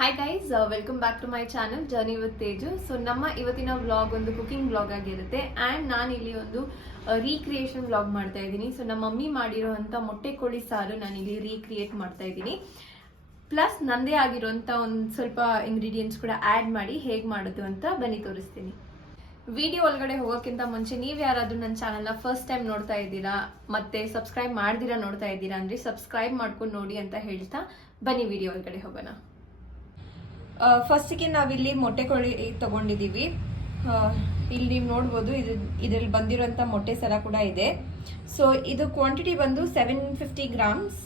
Hi guys, welcome back to my channel journey with Teju. So ನಮ್ಮ ಇವತ್ತಿನ vlog ಒಂದು cooking vlog ಆಗಿರುತ್ತೆ. And ನಾನು ಇಲ್ಲಿ ಒಂದು ರೀಕ್ರಿಯೇಷನ್ ವ್ಲಾಗ್ ಮಾಡ್ತಾ ಇದ್ದೀನಿ. ಸೊ ನಮ್ಮ ಮಮ್ಮಿ ಮಾಡಿರೋಂಥ ಮೊಟ್ಟೆ ಕೋಳಿ ಸಾರು ನಾನಿಲ್ಲಿ ರೀಕ್ರಿಯೇಟ್ ಮಾಡ್ತಾ ಇದ್ದೀನಿ. ಪ್ಲಸ್ ನಂದೇ ಆಗಿರೋಂಥ ಒಂದು ಸ್ವಲ್ಪ ಇಂಗ್ರೀಡಿಯೆಂಟ್ಸ್ ಕೂಡ ಆ್ಯಡ್ ಮಾಡಿ ಹೇಗೆ ಮಾಡೋದು ಅಂತ ಬನ್ನಿ ತೋರಿಸ್ತೀನಿ. ವಿಡಿಯೋ ಒಳಗಡೆ ಹೋಗೋಕ್ಕಿಂತ ಮುಂಚೆ ನೀವು ಯಾರಾದರೂ ನನ್ನ ಚಾನಲ್ನ ಫಸ್ಟ್ ಟೈಮ್ ನೋಡ್ತಾ ಇದ್ದೀರಾ ಮತ್ತೆ ಸಬ್ಸ್ಕ್ರೈಬ್ ಮಾಡ್ದಿರಾ ನೋಡ್ತಾ ಇದ್ದೀರಾ ಅಂದರೆ ಸಬ್ಸ್ಕ್ರೈಬ್ ಮಾಡ್ಕೊಂಡು ನೋಡಿ ಅಂತ ಹೇಳ್ತಾ ಬನ್ನಿ ವಿಡಿಯೋ ಒಳಗಡೆ ಹೋಗೋಣ. ಫಸ್ಟಿಗೆ ನಾವಿಲ್ಲಿ ಮೊಟ್ಟೆ ಕೋಳಿ ತಗೊಂಡಿದ್ದೀವಿ. ಇಲ್ಲಿ ನೀವು ನೋಡ್ಬೋದು, ಇದರಲ್ಲಿ ಬಂದಿರೋಂಥ ಮೊಟ್ಟೆ ಸರ ಕೂಡ ಇದೆ. ಸೊ ಇದು ಕ್ವಾಂಟಿಟಿ ಬಂದು 750 ಗ್ರಾಮ್ಸ್,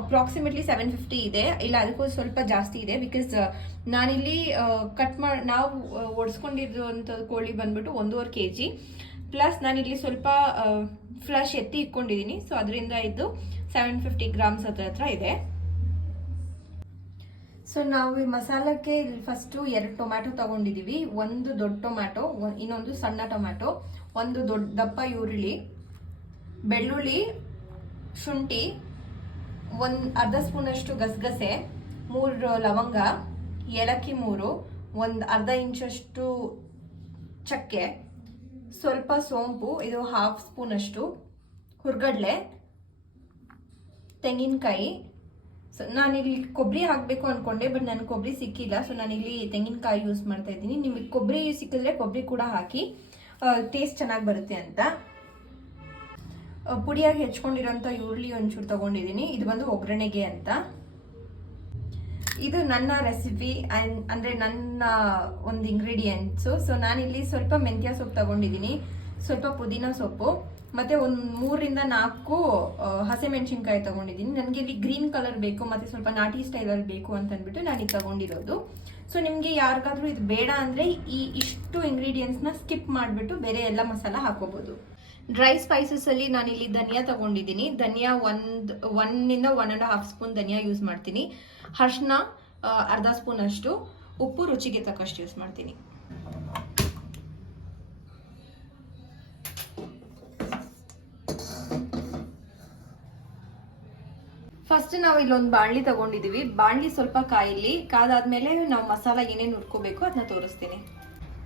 ಅಪ್ರಾಕ್ಸಿಮೇಟ್ಲಿ 750 ಇದೆ. ಇಲ್ಲ, ಅದಕ್ಕೂ ಸ್ವಲ್ಪ ಜಾಸ್ತಿ ಇದೆ. ಬಿಕಾಸ್ ನಾನಿಲ್ಲಿ ನಾವು ಒಡಿಸ್ಕೊಂಡಿರುವಂಥ ಕೋಳಿ ಬಂದ್ಬಿಟ್ಟು 1.5 kg. ಪ್ಲಸ್ ನಾನಿಲ್ಲಿ ಸ್ವಲ್ಪ ಫ್ಲಶ್ ಎತ್ತಿ ಇಟ್ಕೊಂಡಿದ್ದೀನಿ. ಸೊ ಅದರಿಂದ ಇದು 750 ಗ್ರಾಮ್ಸ್ ಹತ್ರ ಇದೆ. ಸೊ ನಾವು ಈ ಮಸಾಲಕ್ಕೆ ಫಸ್ಟು 2 ಟೊಮ್ಯಾಟೊ ತಗೊಂಡಿದ್ದೀವಿ. ಒಂದು ದೊಡ್ಡ ಟೊಮ್ಯಾಟೊ, ಇನ್ನೊಂದು ಸಣ್ಣ ಟೊಮ್ಯಾಟೊ, ಒಂದು ದೊಡ್ಡ ದಪ್ಪ ಈರುಳ್ಳಿ, ಬೆಳ್ಳುಳ್ಳಿ, ಶುಂಠಿ, ಒಂದು ಅರ್ಧ ಸ್ಪೂನಷ್ಟು ಗಸಗಸೆ, 3 ಲವಂಗ, ಏಲಕ್ಕಿ 3, ಒಂದು ಅರ್ಧ ಇಂಚಷ್ಟು ಚಕ್ಕೆ, ಸ್ವಲ್ಪ ಸೋಂಪು, ಇದು 1/2 ಸ್ಪೂನಷ್ಟು, ಹುರ್ಗಡ್ಲೆ, ತೆಂಗಿನಕಾಯಿ. ಸೊ ನಾನಿಲ್ಲಿ ಕೊಬ್ಬರಿ ಹಾಕಬೇಕು ಅಂದ್ಕೊಂಡೆ, ಬಟ್ ನನಗೆ ಕೊಬ್ಬರಿ ಸಿಕ್ಕಿಲ್ಲ. ಸೊ ನಾನಿಲ್ಲಿ ತೆಂಗಿನಕಾಯಿ ಯೂಸ್ ಮಾಡ್ತಾ ಇದ್ದೀನಿ. ನಿಮಗೆ ಕೊಬ್ಬರಿ ಸಿಕ್ಕಿದ್ರೆ ಕೊಬ್ಬರಿ ಕೂಡ ಹಾಕಿ, ಟೇಸ್ಟ್ ಚೆನ್ನಾಗಿ ಬರುತ್ತೆ ಅಂತ. ಪುಡಿಯಾಗಿ ಹೆಚ್ಕೊಂಡಿರೋಂಥ ಈರುಳ್ಳಿ ಒಂಚೂರು ತಗೊಂಡಿದ್ದೀನಿ. ಇದು ಬಂದು ಒಗ್ಗರಣೆಗೆ ಅಂತ. ಇದು ನನ್ನ ರೆಸಿಪಿ, ಅಂದರೆ ನನ್ನ ಒಂದು ಇಂಗ್ರೀಡಿಯೆಂಟ್ಸು. ಸೊ ನಾನಿಲ್ಲಿ ಸ್ವಲ್ಪ ಮೆಂತ್ಯ ಸೊಪ್ಪು ತಗೊಂಡಿದ್ದೀನಿ, ಸ್ವಲ್ಪ ಪುದೀನ ಸೊಪ್ಪು, ಮತ್ತೆ ಒಂದು 3-4 ಹಸಿಮೆಣಸಿನ್ಕಾಯಿ ತಗೊಂಡಿದ್ದೀನಿ. ನನಗೆ ಇಲ್ಲಿ ಗ್ರೀನ್ ಕಲರ್ ಬೇಕು ಮತ್ತೆ ಸ್ವಲ್ಪ ನಾಟಿ ಸ್ಟೈಲಲ್ಲಿ ಬೇಕು ಅಂತ ಅಂದ್ಬಿಟ್ಟು ನಾನು ಇದು ತಗೊಂಡಿರೋದು. ಸೊ ನಿಮಗೆ ಯಾರಿಗಾದ್ರೂ ಇದು ಬೇಡ ಅಂದರೆ ಇಷ್ಟು ಇಂಗ್ರೀಡಿಯೆಂಟ್ಸ್ನ ಸ್ಕಿಪ್ ಮಾಡಿಬಿಟ್ಟು ಬೇರೆ ಎಲ್ಲ ಮಸಾಲ ಹಾಕೋಬಹುದು. ಡ್ರೈ ಸ್ಪೈಸಸ್ ಅಲ್ಲಿ ನಾನಿಲ್ಲಿ ಧನಿಯಾ ತಗೊಂಡಿದ್ದೀನಿ. ಧನಿಯಾ 1-1.5 ಸ್ಪೂನ್ ಧನಿಯಾ ಯೂಸ್ ಮಾಡ್ತೀನಿ. ಅರಿಶಿನ ಅರ್ಧ ಸ್ಪೂನ್ ಅಷ್ಟು, ಉಪ್ಪು ರುಚಿಗೆ ತಕ್ಕಷ್ಟು ಯೂಸ್ ಮಾಡ್ತೀನಿ. ಫಸ್ಟ್ ನಾವು ಇಲ್ಲೊಂದು ಬಾಣಲಿ ತಗೊಂಡಿದೀವಿ. ಬಾಣಲಿ ಸ್ವಲ್ಪ ಕಾದಾದ್ಮೇಲೆ ನಾವು ಮಸಾಲ ಏನೇನು ಹುರ್ಕೋಬೇಕು ಅದನ್ನ ತೋರಿಸ್ತೀನಿ.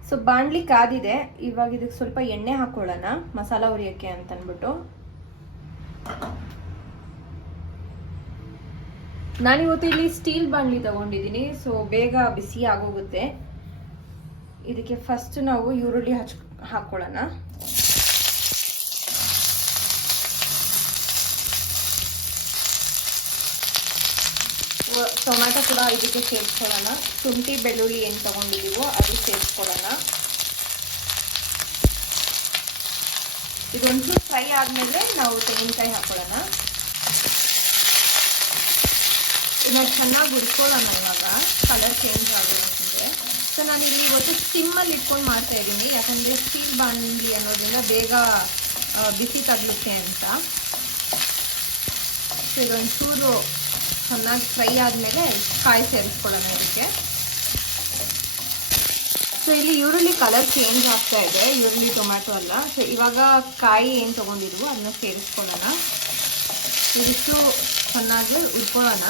ಸೊ ಬಾಣಲಿ ಕಾದಿದೆ. ಇವಾಗ ಇದಕ್ಕೆ ಸ್ವಲ್ಪ ಎಣ್ಣೆ ಹಾಕೊಳ್ಳೋಣ ಮಸಾಲ ಹುರಿಯೋಕ್ಕೆ ಅಂತ ಅಂದ್ಬಿಟ್ಟು. ನಾನಿವತ್ತು ಇಲ್ಲಿ ಸ್ಟೀಲ್ ಬಾಣಲಿ ತಗೊಂಡಿದ್ದೀನಿ. ಸೊ ಬೇಗ ಬಿಸಿ ಆಗೋಗುತ್ತೆ. ಇದಕ್ಕೆ ಫಸ್ಟ್ ನಾವು ಈರುಳ್ಳಿ ಹಾಕೊಳ್ಳೋಣ. ಟೊಮ್ಯಾಟೊ ಕೂಡ ಇದಕ್ಕೆ ಸೇರಿಸ್ಕೊಳ್ಳೋಣ. ಶುಂಠಿ ಬೆಳ್ಳುಳ್ಳಿ ಏನು ತಗೊಂಡಿದ್ದೀವೋ ಅದು ಸೇರಿಸ್ಕೊಳ್ಳೋಣ. ಇದೊಂಚೂರು ಫ್ರೈ ಆದಮೇಲೆ ನಾವು ತೆಂಗಿನಕಾಯಿ ಹಾಕೊಳ್ಳೋಣ. ಇದನ್ನ ಚೆನ್ನಾಗಿ ಹುರ್ಕೊಳ್ಳೋಣ. ಇವಾಗ ಕಲರ್ ಚೇಂಜ್ ಆಗೋದಂದ್ರೆ. ಸೊ ನಾನಿಲ್ಲಿ ಇವತ್ತು ಸಿಮ್ಮಲ್ಲಿ ಇಟ್ಕೊಂಡು ಮಾಡ್ತಾ ಇದ್ದೀನಿ, ಯಾಕಂದರೆ ಸ್ಟೀಲ್ ಬಾಣಲಿ ಅನ್ನೋದ್ರಿಂದ ಬೇಗ ಬಿಸಿ ತಗಲುತ್ತೆ ಅಂತ. ಸೊ ಇದೊಂಚೂರು ಚೆನ್ನಾಗಿ ಫ್ರೈ ಆದಮೇಲೆ ಕಾಯಿ ಸೇರಿಸ್ಕೊಳ್ಳೋಣ ಇದಕ್ಕೆ. ಸೊ ಇಲ್ಲಿ ಈರುಳ್ಳಿ ಕಲರ್ ಚೇಂಜ್ ಆಗ್ತಾ ಇದೆ, ಈರುಳ್ಳಿ ಟೊಮ್ಯಾಟೊ ಅಲ್ಲ. ಸೊ ಇವಾಗ ಕಾಯಿ ಏನು ತೊಗೊಂಡಿದ್ವು ಅದನ್ನ ಸೇರಿಸ್ಕೊಳ್ಳೋಣ. ಇದಿಷ್ಟು ಚೆನ್ನಾಗಿ ಹುರ್ಕೊಳ್ಳೋಣ.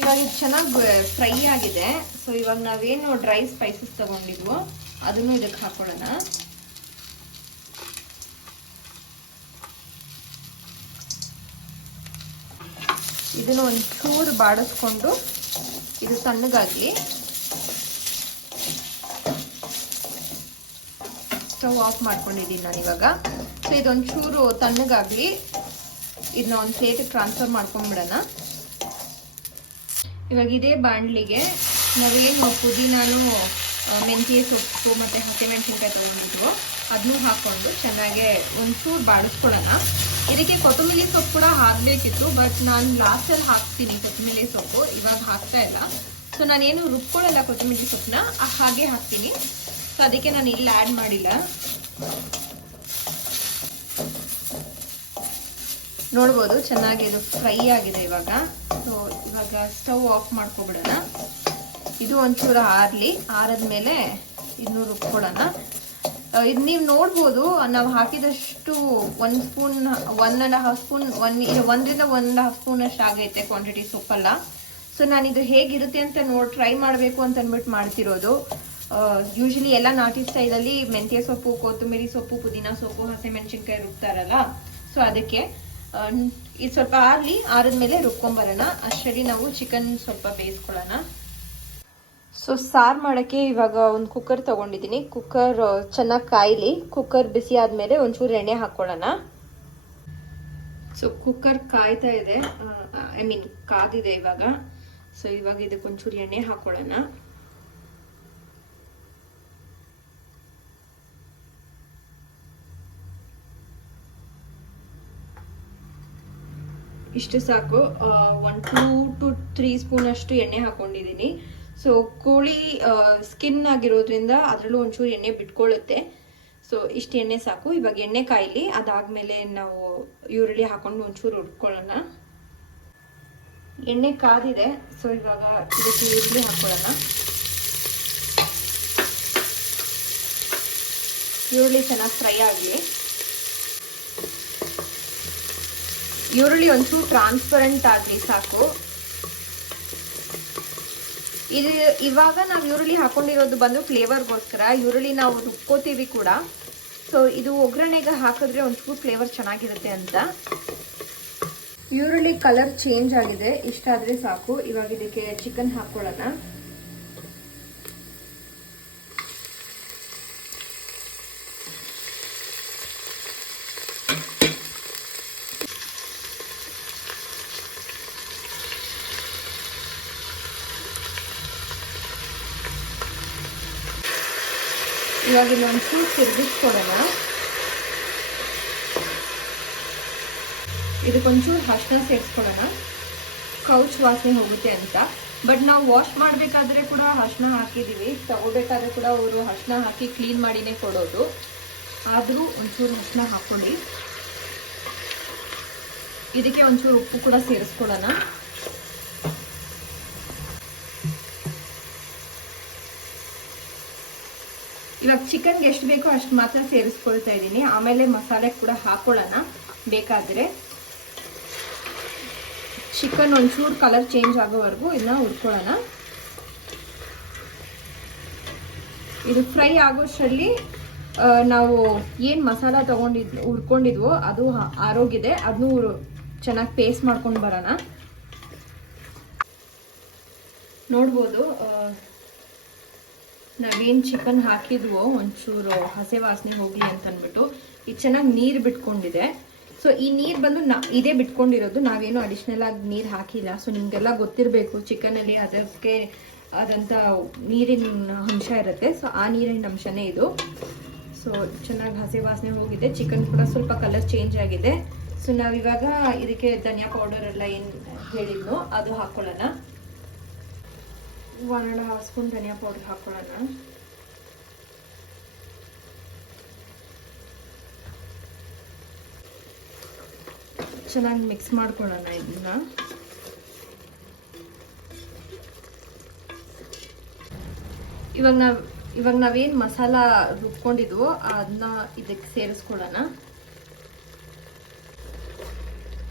ಇವಾಗ ಇದು ಚೆನ್ನಾಗಿ ಫ್ರೈ ಆಗಿದೆ. ಸೊ ಇವಾಗ ನಾವೇನು ಡ್ರೈ ಸ್ಪೈಸಸ್ ತಗೊಂಡಿದ್ವೋ ಅದನ್ನು ಇದಕ್ಕೆ ಹಾಕೊಳ್ಳೋಣ. ಇದನ್ನು ಒಂಚೂರು ಬಾಡಿಸ್ಕೊಂಡು ಇದು ತಣ್ಣಗಾಗಿ ಸ್ಟವ್ ಆಫ್ ಮಾಡ್ಕೊಂಡಿದ್ದೀನಿ ನಾನು ಇವಾಗ. ಸೊ ಇದೊಂಚೂರು ತಣ್ಣಗಾಗಲಿ, ಇದನ್ನ ಒಂದು ಪ್ಲೇಟಿಗೆ ಟ್ರಾನ್ಸ್ಫರ್ ಮಾಡ್ಕೊಂಡ್ಬಿಡೋಣ. ಇವಾಗ ಇದೇ ಬಾಣಲಿಗೆ ನಾವೇನು ಪುದೀನಾನು, ಮೆಂತ್ಯ ಸೊಪ್ಪು ಮತ್ತು ಹಸಿಮೆಣಸಿನ್ಕಾಯಿ ತೊಗೊಂಡಿದ್ವು ಅದನ್ನೂ ಹಾಕ್ಕೊಂಡು ಚೆನ್ನಾಗೆ ಒಂಚೂರು ಬಾಡಿಸ್ಕೊಳ್ಳೋಣ. ಇದಕ್ಕೆ ಕೊತ್ತಂಬರಿ ಸೊಪ್ಪು ಕೂಡ ಹಾಕಬೇಕಿತ್ತು, ಬಟ್ ನಾನು ಲಾಸ್ಟಲ್ಲಿ ಹಾಕ್ತೀನಿ ಕೊತ್ತಂಬರಿ ಸೊಪ್ಪು, ಇವಾಗ ಹಾಕ್ತಾ ಇಲ್ಲ. ಸೊ ನಾನೇನು ರುಬ್ಕೊಳ್ಳಲ್ಲ ಕೊತ್ತಂಬರಿ ಸೊಪ್ಪನ್ನ, ಹಾಗೆ ಹಾಕ್ತೀನಿ. ಸೊ ಅದಕ್ಕೆ ನಾನು ಇಲ್ಲಿ ಆ್ಯಡ್ ಮಾಡಿಲ್ಲ. ನೋಡ್ಬೋದು ಚೆನ್ನಾಗಿ ಇದು ಫ್ರೈ ಆಗಿದೆ ಇವಾಗ. ಸೊ ಇವಾಗ ಸ್ಟವ್ ಆಫ್ ಮಾಡ್ಕೊಬಿಡೋಣ. ಇದು ಒಂಚೂರು ಆರಲಿ, ಆರದ್ಮೇಲೆ ಇದನ್ನು ರುಬ್ಕೊಳ್ಳೋಣ. ಇದು ನೀವು ನೋಡ್ಬೋದು, ನಾವು ಹಾಕಿದಷ್ಟು 1 ಸ್ಪೂನ್ 1.5 ಸ್ಪೂನ್ 1ರಿಂದ 1.5 ಸ್ಪೂನ್ ಅಷ್ಟು ಆಗೈತೆ ಕ್ವಾಂಟಿಟಿ ಸೊಪ್ಪಲ್ಲ. ಸೊ ನಾನಿದು ಹೇಗಿರುತ್ತೆ ಅಂತ ಟ್ರೈ ಮಾಡಬೇಕು ಅಂತ ಅಂದ್ಬಿಟ್ಟು ಮಾಡ್ತಿರೋದು. ಯೂಶಲಿ ಎಲ್ಲ ನಾಟಿ ಸ್ಟೈಲಲ್ಲಿ ಮೆಂತ್ಯ ಸೊಪ್ಪು, ಕೊತ್ತಂಬರಿ ಸೊಪ್ಪು, ಪುದೀನ ಸೊಪ್ಪು, ಹಸಿಮೆಣಸಿನ್ಕಾಯಿ ರುಬ್ತಾರಲ್ಲ. ಸೊ ಅದಕ್ಕೆ ಇದು ಸ್ವಲ್ಪ ಆರಿದ್ಮೇಲೆ ರುಬ್ಕೊಂಬರೋಣ. ಅಷ್ಟರಲ್ಲಿ ನಾವು ಚಿಕನ್ ಸ್ವಲ್ಪ ಬೇಯಿಸ್ಕೊಳ್ಳೋಣ. ಸೊ ಸಾರು ಮಾಡೋಕ್ಕೆ ಇವಾಗ ಒಂದು ಕುಕ್ಕರ್ ತೊಗೊಂಡಿದ್ದೀನಿ. ಕುಕ್ಕರ್ ಚೆನ್ನಾಗಿ ಕಾಯಿಲಿ. ಕುಕ್ಕರ್ ಬಿಸಿ ಆದಮೇಲೆ ಒಂಚೂರು ಎಣ್ಣೆ ಹಾಕ್ಕೊಳ್ಳೋಣ. ಸೊ ಕುಕ್ಕರ್ ಕಾಯ್ತಾ ಇದೆ, ಕಾದಿದೆ ಇವಾಗ. ಸೊ ಇವಾಗ ಇದಕ್ಕೆ ಒಂಚೂರು ಎಣ್ಣೆ ಹಾಕ್ಕೊಳ್ಳೋಣ. ಇಷ್ಟು ಸಾಕು. 1 to 3 ಸ್ಪೂನ್ ಅಷ್ಟು ಎಣ್ಣೆ ಹಾಕೊಂಡಿದ್ದೀನಿ. ಸೊ ಕೋಳಿ ಸ್ಕಿನ್ ಆಗಿರೋದ್ರಿಂದ ಅದರಲ್ಲೂ ಒಂಚೂರು ಎಣ್ಣೆ ಬಿಟ್ಕೊಳ್ಳುತ್ತೆ. ಸೊ ಇಷ್ಟು ಎಣ್ಣೆ ಸಾಕು. ಇವಾಗ ಎಣ್ಣೆ ಕಾಯಿಲಿ. ಅದಾದಮೇಲೆ ನಾವು ಈರುಳ್ಳಿ ಹಾಕೊಂಡು ಒಂಚೂರು ಹುರ್ಕೊಳ್ಳೋಣ. ಎಣ್ಣೆ ಕಾದಿದೆ. ಸೊ ಇವಾಗ ಇದಕ್ಕೆ ಈರುಳ್ಳಿ ಹಾಕ್ಕೊಳ್ಳೋಣ. ಈರುಳ್ಳಿ ಚೆನ್ನಾಗಿ ಫ್ರೈ ಆಗಲಿ. ಈರುಳ್ಳಿ ಒಂಚೂರು ಟ್ರಾನ್ಸ್ಪರೆಂಟ್ ಆಗಲಿ ಸಾಕು. ಇವಾಗ ನಾವು ಈರುಳ್ಳಿ ಹಾಕೊಂಡಿರೋದು ಬಂದು ಫ್ಲೇವರ್ಗೋಸ್ಕರ. ಈರುಳ್ಳಿ ನಾವು ರುಬ್ಕೋತೀವಿ ಕೂಡ. ಸೊ ಇದು ಒಗ್ಗರಣೆಗೆ ಹಾಕಿದ್ರೆ ಒಂಚೂರು ಫ್ಲೇವರ್ ಚೆನ್ನಾಗಿರುತ್ತೆ ಅಂತ. ಈರುಳ್ಳಿ ಕಲರ್ ಚೇಂಜ್ ಆಗಿದೆ. ಇಷ್ಟಾದರೆ ಸಾಕು. ಇವಾಗ ಇದಕ್ಕೆ ಚಿಕನ್ ಹಾಕ್ಕೊಳ್ಳೋಣ. ಇವಾಗ ಇನ್ನೊಂಚೂರು ತಿರುಗಿಸ್ಕೊಡೋಣ. ಇದಕ್ಕೊಂಚೂರು ಅರಿಶಿನ ಸೇರಿಸ್ಕೊಳ್ಳೋಣ, ಕೌಚ್ ವಾಸನೆ ಹೋಗುತ್ತೆ ಅಂತ. ಬಟ್ ನಾವು ವಾಶ್ ಮಾಡಬೇಕಾದ್ರೆ ಕೂಡ ಅರಿಶಿನ ಹಾಕಿದ್ದೀವಿ. ತಗೋಬೇಕಾದ್ರೆ ಕೂಡ ಅವರು ಅರಿಶಿನ ಹಾಕಿ ಕ್ಲೀನ್ ಮಾಡಿನೇ ಕೊಡೋದು. ಆದರೂ ಒಂಚೂರು ಅರಿಶಿನ ಹಾಕ್ಕೊಳ್ಳಿ. ಇದಕ್ಕೆ ಒಂಚೂರು ಉಪ್ಪು ಕೂಡ ಸೇರಿಸ್ಕೊಳ್ಳೋಣ. ಇವಾಗ ಚಿಕನ್ಗೆ ಎಷ್ಟು ಬೇಕೋ ಅಷ್ಟು ಮಾತ್ರ ಸೇರಿಸ್ಕೊಳ್ತಾ ಇದ್ದೀನಿ. ಆಮೇಲೆ ಮಸಾಲೆ ಕೂಡ ಹಾಕೊಳ್ಳೋಣ ಬೇಕಾದರೆ. ಚಿಕನ್ ಒಂಚೂರು ಕಲರ್ ಚೇಂಜ್ ಆಗೋವರೆಗೂ ಇದನ್ನ ಹುರ್ಕೊಳ್ಳೋಣ. ಇದು ಫ್ರೈ ಆಗೋಷ್ಟರಲ್ಲಿ ನಾವು ಏನು ಮಸಾಲ ಹುರ್ಕೊಂಡಿದ್ವೋ ಅದು ಆರೋಗಿದೆ. ಅದನ್ನು ಚೆನ್ನಾಗಿ ಪೇಸ್ಟ್ ಮಾಡ್ಕೊಂಡು ಬರೋಣ. ನೋಡ್ಬೋದು ನಾವೇನು ಚಿಕನ್ ಹಾಕಿದ್ವೋ ಒಂಚೂರು ಹಸೆ ವಾಸನೆ ಹೋಗಲಿ ಅಂತ ಅಂದ್ಬಿಟ್ಟು ಇದು ಚೆನ್ನಾಗಿ ನೀರು ಬಿಟ್ಕೊಂಡಿದೆ. ಸೊ ಈ ನೀರು ಬಂದು ಇದೇ ಬಿಟ್ಕೊಂಡಿರೋದು. ನಾವೇನು ಅಡಿಷ್ನಲ್ ಆಗಿ ನೀರು ಹಾಕಿಲ್ಲ. ಸೊ ನಿಮಗೆಲ್ಲ ಗೊತ್ತಿರಬೇಕು, ಚಿಕನಲ್ಲಿ ಅದಕ್ಕೆ ಆದಂಥ ನೀರಿನ ಅಂಶ ಇರುತ್ತೆ. ಸೊ ಆ ನೀರಿನ ಅಂಶನೇ ಇದು. ಸೊ ಚೆನ್ನಾಗಿ ಹಸೆ ವಾಸನೆ ಹೋಗಿದೆ. ಚಿಕನ್ ಕೂಡ ಸ್ವಲ್ಪ ಕಲರ್ ಚೇಂಜ್ ಆಗಿದೆ. ಸೊ ನಾವಿವಾಗ ಇದಕ್ಕೆ ಧನಿಯಾ ಪೌಡರ್ ಎಲ್ಲ ಏನು ಹೇಳಿದ್ನೋ ಅದು ಹಾಕ್ಕೊಳ್ಳೋಣ. 1.5 ಸ್ಪೂನ್ ಧನಿಯಾ ಪೌಡರ್ ಹಾಕೊಳ್ಳೋಣ. ಚೆನ್ನಾಗಿ ಮಿಕ್ಸ್ ಮಾಡ್ಕೊಳ್ಳೋಣ ಇದನ್ನ. ಇವಾಗ ನಾವೇನು ಮಸಾಲ ರುಬ್ಕೊಂಡಿದ್ವೋ ಅದನ್ನ ಇದಕ್ಕೆ ಸೇರಿಸ್ಕೊಳ್ಳೋಣ.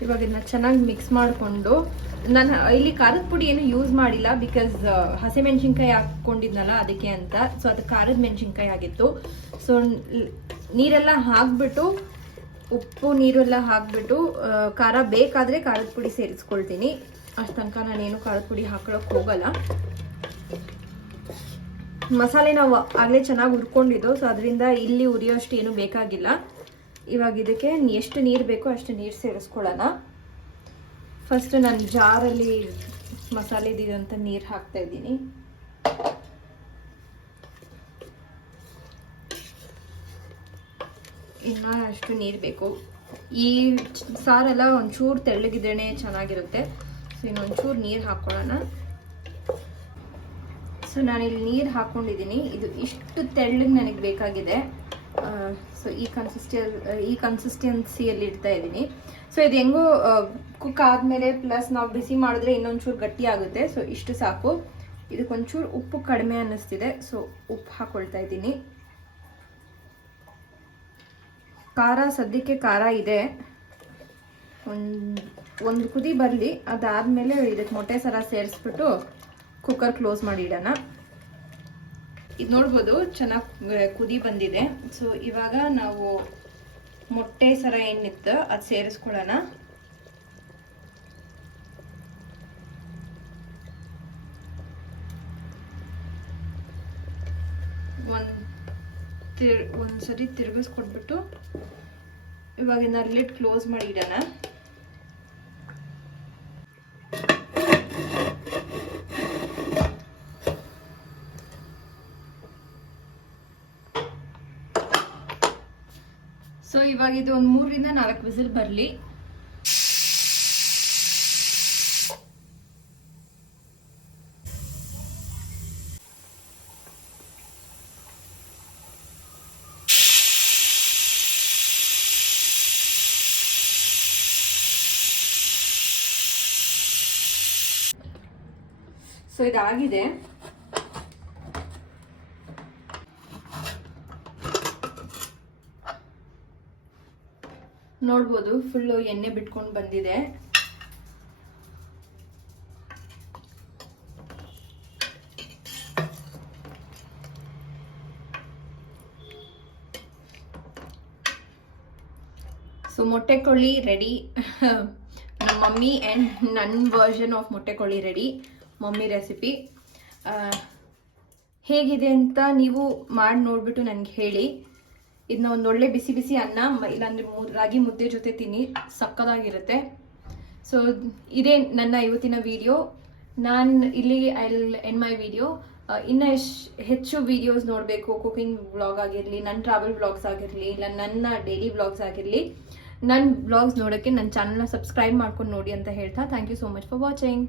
ಇವಾಗ ಇದನ್ನ ಚೆನ್ನಾಗಿ ಮಿಕ್ಸ್ ಮಾಡಿಕೊಂಡು, ನಾನು ಇಲ್ಲಿ ಖಾರದ ಪುಡಿ ಏನು ಯೂಸ್ ಮಾಡಿಲ್ಲ, ಬಿಕಾಸ್ ಹಸಿಮೆಣಸಿನ್ಕಾಯಿ ಹಾಕ್ಕೊಂಡಿದ್ನಲ್ಲ ಅದಕ್ಕೆ ಅಂತ. ಸೊ ಅದು ಖಾರದ ಮೆಣಸಿನ್ಕಾಯಿ ಆಗಿತ್ತು. ಸೊ ನೀರೆಲ್ಲ ಹಾಕ್ಬಿಟ್ಟು, ಉಪ್ಪು ನೀರೆಲ್ಲ ಹಾಕ್ಬಿಟ್ಟು ಖಾರ ಬೇಕಾದರೆ ಖಾರದ ಪುಡಿ ಸೇರಿಸ್ಕೊಳ್ತೀನಿ. ಅಷ್ಟು ತನಕ ನಾನೇನು ಖಾರದ ಪುಡಿ ಹಾಕೊಳ್ಳೋಕೆ ಹೋಗಲ್ಲ. ಮಸಾಲೆ ನಾವು ಆಗಲೇ ಚೆನ್ನಾಗಿ ಹುರ್ಕೊಂಡಿದ್ದು. ಸೊ ಅದರಿಂದ ಇಲ್ಲಿ ಉರಿಯೋಷ್ಟು ಏನು ಬೇಕಾಗಿಲ್ಲ. ಇವಾಗ ಇದಕ್ಕೆ ಎಷ್ಟು ನೀರು ಬೇಕೋ ಅಷ್ಟು ನೀರು ಸೇರಿಸ್ಕೊಳ್ಳೋಣ. ಫಸ್ಟ್ ನಾನು ಜಾರಲ್ಲಿ ಮಸಾಲೆದಿದಂಥ ನೀರು ಹಾಕ್ತಾ ಇದ್ದೀನಿ. ಇನ್ನು ಅಷ್ಟು ನೀರು ಬೇಕು. ಈ ಸಾರೆಲ್ಲ ಒಂಚೂರು ತೆಳ್ಳಗಿದ್ರೇ ಚೆನ್ನಾಗಿರುತ್ತೆ. ಸೊ ಇನ್ನೊಂಚೂರು ನೀರು ಹಾಕ್ಕೊಳ್ಳೋಣ. ಸೊ ನಾನಿಲ್ಲಿ ನೀರು ಹಾಕ್ಕೊಂಡಿದ್ದೀನಿ. ಇದು ಇಷ್ಟು ತೆಳ್ಳಗೆ ನನಗೆ ಬೇಕಾಗಿದೆ. ಸೊ ಈ ಕನ್ಸಿಸ್ಟೆನ್ಸಿಯಲ್ಲಿ ಇಡ್ತಾ ಇದ್ದೀನಿ. ಸೊ ಇದು ಹೆಂಗೋ ಕುಕ್ ಆದಮೇಲೆ ಪ್ಲಸ್ ನಾವು ಬಿಸಿ ಮಾಡಿದ್ರೆ ಇನ್ನೊಂಚೂರು ಗಟ್ಟಿ ಆಗುತ್ತೆ. ಸೊ ಇಷ್ಟು ಸಾಕು. ಇದಕ್ಕೊಂಚೂರು ಉಪ್ಪು ಕಡಿಮೆ ಅನ್ನಿಸ್ತಿದೆ. ಸೊ ಉಪ್ಪು ಹಾಕ್ಕೊಳ್ತಾ ಇದ್ದೀನಿ. ಖಾರ ಸದ್ಯಕ್ಕೆ ಖಾರ ಇದೆ. ಒಂದು ಕುದಿ ಬರಲಿ, ಅದಾದಮೇಲೆ ಇದಕ್ಕೆ ಮೊಟ್ಟೆ ಸರ ಸೇರಿಸ್ಬಿಟ್ಟು ಕುಕ್ಕರ್ ಕ್ಲೋಸ್ ಮಾಡಿ ಇಡೋಣ. ಇದು ನೋಡ್ಬೋದು ಚೆನ್ನಾಗಿ ಕುದಿ ಬಂದಿದೆ. ಸೊ ಇವಾಗ ನಾವು ಮೊಟ್ಟೆ ಸರ ಏನಿತ್ತು ಅದು ಸೇರಿಸ್ಕೊಳ್ಳೋಣ. ಒಂದ್ಸರಿ ತಿರುಗಿಸ್ಕೊಟ್ಬಿಟ್ಟು ಇವಾಗ ಲಿಡ್ ಕ್ಲೋಸ್ ಮಾಡಿ ಇಡೋಣ. ಸೊ ಇವಾಗ ಇದು ಒಂದು 3 ರಿಂದ 4 ವಿಸಿಲ್ ಬರಲಿ. ಸೊ ಇದಾಗಿದೆ. ನೋಡ್ಬೋದು ಫುಲ್ಲು ಎಣ್ಣೆ ಬಿಟ್ಕೊಂಡು ಬಂದಿದೆ. ಸೊ ಮೊಟ್ಟೆ ಕೊಳ್ಳಿ ರೆಡಿ. ನಮ್ಮ ಮಮ್ಮಿ ಆ್ಯಂಡ್ ನನ್ನ ವರ್ಷನ್ ಆಫ್ ಮೊಟ್ಟೆ ಕೊಳ್ಳಿ ರೆಡಿ. ಮಮ್ಮಿ ರೆಸಿಪಿ ಹೇಗಿದೆ ಅಂತ ನೀವು ಮಾಡಿ ನೋಡಿಬಿಟ್ಟು ನನಗೆ ಹೇಳಿ. ಇದನ್ನ ಒಂದೊಳ್ಳೆ ಬಿಸಿ ಬಿಸಿ ಅನ್ನ ಇಲ್ಲಾಂದರೆ ರಾಗಿ ಮುದ್ದೆ ಜೊತೆ ತಿನ್ನಿ, ಸಕ್ಕದಾಗಿರುತ್ತೆ. ಸೊ ಇದೇ ನನ್ನ ಇವತ್ತಿನ ವಿಡಿಯೋ. ನಾನು ಇಲ್ಲಿ I will end my video. ಇನ್ನು ಹೆಚ್ಚು ವಿಡಿಯೋಸ್ ನೋಡಬೇಕು, ಕುಕಿಂಗ್ ವ್ಲಾಗ್ ಆಗಿರಲಿ, ನನ್ನ ಟ್ರಾವೆಲ್ ವ್ಲಾಗ್ಸ್ ಆಗಿರಲಿ, ಇಲ್ಲ ನನ್ನ ಡೈಲಿ ವ್ಲಾಗ್ಸ್ ಆಗಿರಲಿ, ನನ್ನ ವ್ಲಾಗ್ಸ್ ನೋಡೋಕ್ಕೆ ನನ್ನ ಚಾನಲ್ನ ಸಬ್ಸ್ಕ್ರೈಬ್ ಮಾಡ್ಕೊಂಡು ನೋಡಿ ಅಂತ ಹೇಳ್ತಾ thank you so much for watching.